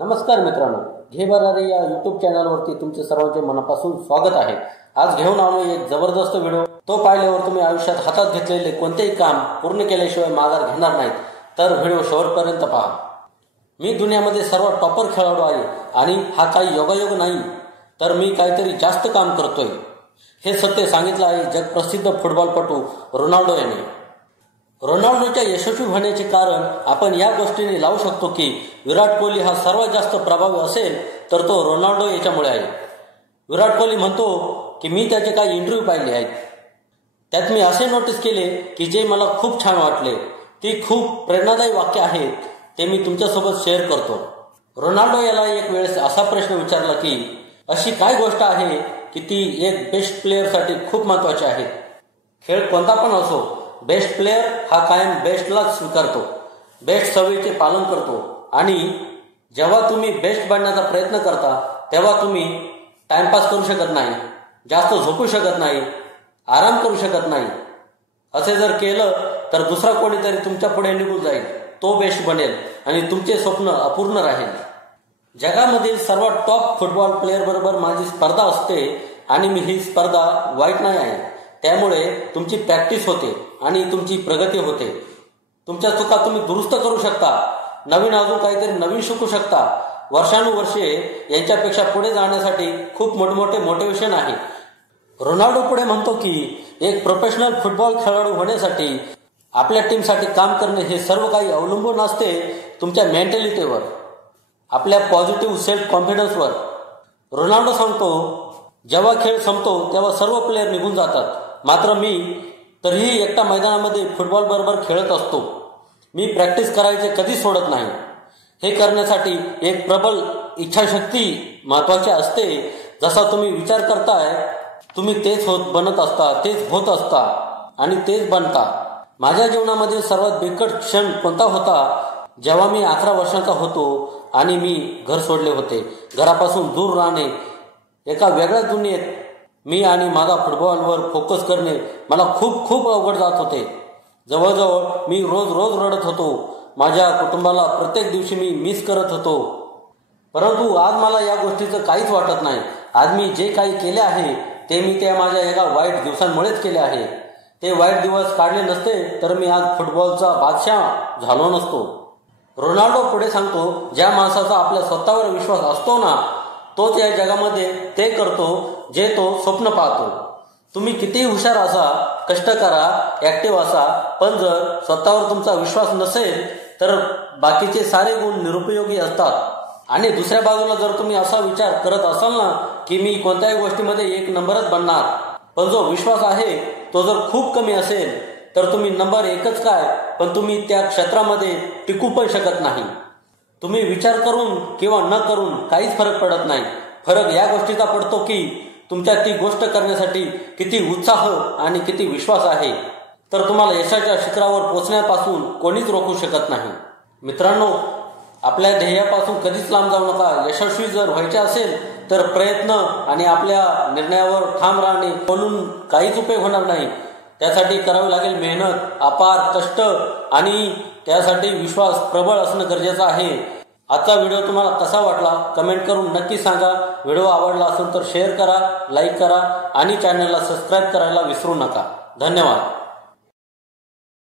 नमस्कार मित्रांनो, घे बरारी या यूट्यूब चॅनलवरती तुमचे सर्वांचे मनापासून स्वागत आहे। आज घेऊन आलो एक जबरदस्त व्हिडिओ। तो पाहिल्यावर तुम्ही आयुष्यात हातात घेतलेले कोणतेही काम पूर्ण केल्याशिवाय माघार घेणार नाहीत, तर व्हिडिओ शेवटपर्यंत पहा। मी दुनियामध्ये सर्वात टॉपर खेळाडू आहे आणि हा काही योगायोग नाही, तर मी काहीतरी जास्त काम करतोय, हे सत्य सांगितलं आहे जगप्रसिद्ध फुटबॉलपटू रोनाल्डो यांनी। रोनाल्डोच्या यशस्वी होण्याचे कारण आपण या गोष्टीने लावू शकतो की विराट कोहली हा सर्वात जास्त प्रभावी असेल तर तो रोनाल्डो याच्यामुळे आहे। विराट कोहली म्हणतो की मी त्याचे काही इंटरव्ह्यू पाहिले आहेत, त्यात मी असे नोटीस केले की जे मला खूप छान वाटले, ती खूप प्रेरणादायी वाक्य आहेत, ते मी तुमच्यासोबत शेअर करतो। रोनाल्डो याला एक वेळेस असा प्रश्न विचारला की अशी काय गोष्ट आहे की ती एक बेस्ट प्लेअरसाठी खूप महत्त्वाची आहे। खेळ कोणता पण असो, बेस्ट प्लेयर हा कायम बेस्टलाच स्वीकारतो, बेस्ट सवयीचे पालन करतो आणि जेव्हा तुम्ही बेस्ट बनण्याचा प्रयत्न करता तेव्हा तुम्ही टाइमपास करू शकत नाही, जास्त झोपू शकत नाही, आराम करू शकत नाही। असे जर केलं तर दुसरा कोणीतरी तुमच्या पुढे निघून जाईल, तो बेस्ट बनेल आणि तुमचे स्वप्न अपूर्ण राहील। जगामधील सर्वात टॉप फुटबॉल प्लेअर बरोबर माझी स्पर्धा असते आणि मी ही स्पर्धा वाईट नाही आहे, त्यामुळे तुमची प्रॅक्टिस होते आणि तुमची प्रगती होते। तुमच्या चुका तुम्ही दुरुस्त करू शकता, अजून काहीतरी नवीन शिकू शकता। वर्षानुवर्षे यांच्यापेक्षा पुढे जाण्यासाठी खूप मोठमोठे मोटिवेशन आहे। रोनाल्डो पुढे म्हणतो की एक प्रोफेशनल फुटबॉल खेळाडू होण्यासाठी आपल्या टीमसाठी काम करणे हे सर्व काही अवलंबून असते तुमच्या मेंटॅलिटीवर, आपल्या पॉझिटिव्ह सेल्फ कॉन्फिडन्सवर। रोनाल्डो सांगतो, जेव्हा खेळ संपतो तेव्हा सर्व प्लेयर निघून जातात, मात्र मी तरीही एकटा मैदानामध्ये फुटबॉल बरोबर खेळत असतो। मी प्रॅक्टिस करायचे कधी सोडत नाही। हे करण्यासाठी एक प्रबल इच्छाशक्ती महत्त्वाची असते। जसा तुम्ही विचार करताय तुम्ही तेच बनत असता, तेच होत असता आणि तेच बनता। माझ्या जीवनामध्ये सर्वात बिकट क्षण कोणता होता, जेव्हा मी 11 वर्षांचा होतो आणि मी घर सोडले होते। घरापासून दूर राहणे, एका वेगळ्याच दुनियेत मी आणि माझा फुटबॉलवर फोकस करणे मला खूप खूप अवघड जात होते। जवळजवळ मी रोज रडत होतो, माझ्या कुटुंबाला प्रत्येक दिवशी मी मिस करत होतो। परंतु आज मला या गोष्टीचं काहीच वाटत नाही। आज मी जे काही केले आहे ते मी त्या माझ्या एका वाईट दिवसांमुळेच केले आहे। ते वाईट दिवस काढले नसते तर मी आज फुटबॉलचा बादशाह झालो नसतो। रोनाल्डो पुढे सांगतो, ज्या माणसाचा आपल्या स्वतःवर विश्वास असतो ना, तोच या जगामध्ये ते करतो जे तो स्वप्न पाहतो। तुम्ही कितीही हुशार असा, कष्ट करा, ऍक्टिव्ह असा, पण जर स्वतःवर तुमचा विश्वास नसेल तर बाकीचे सारे गुण निरुपयोगी असतात। आणि दुसऱ्या बाजूला जर तुम्ही असा विचार करत असाल ना की मी कोणत्याही गोष्टीमध्ये 1 नंबरच बनणार, पण जो विश्वास आहे तो जर खूप कमी असेल तर तुम्ही नंबर 1च काय, पण तुम्ही त्या क्षेत्रामध्ये टिकू पण शकत नाही। तुम्ही विचार करून किंवा न करून काहीच फरक पडत नाही। फरक या गोष्टीचा पडतो की तुमच्या ती गोष्ट करण्यासाठी किती उत्साह आणि किती विश्वास आहे, तर तुम्हाला यशाच्या शिखरावर पोहोचण्यापासून कोणीच रोखू शकत नाही। मित्रांनो, आपल्या ध्येयापासून कधीच लांब जाऊ नका। यशस्वी जर व्हायचे असेल तर प्रयत्न आणि आपल्या निर्णयावर ठाम राहणे म्हणून काहीच उपयोग होणार नाही। त्यासाठी करावी लागेल मेहनत, अपार कष्ट आणि त्यासाठी विश्वास प्रबळ असणं गरजेचं आहे। आजचा व्हिडिओ तुम्हाला कसा वाटला कमेंट करून नक्की सांगा। व्हिडिओ आवडला असेल तर शेअर करा, लाईक करा आणि चॅनलला सबस्क्राईब करायला विसरू नका। धन्यवाद।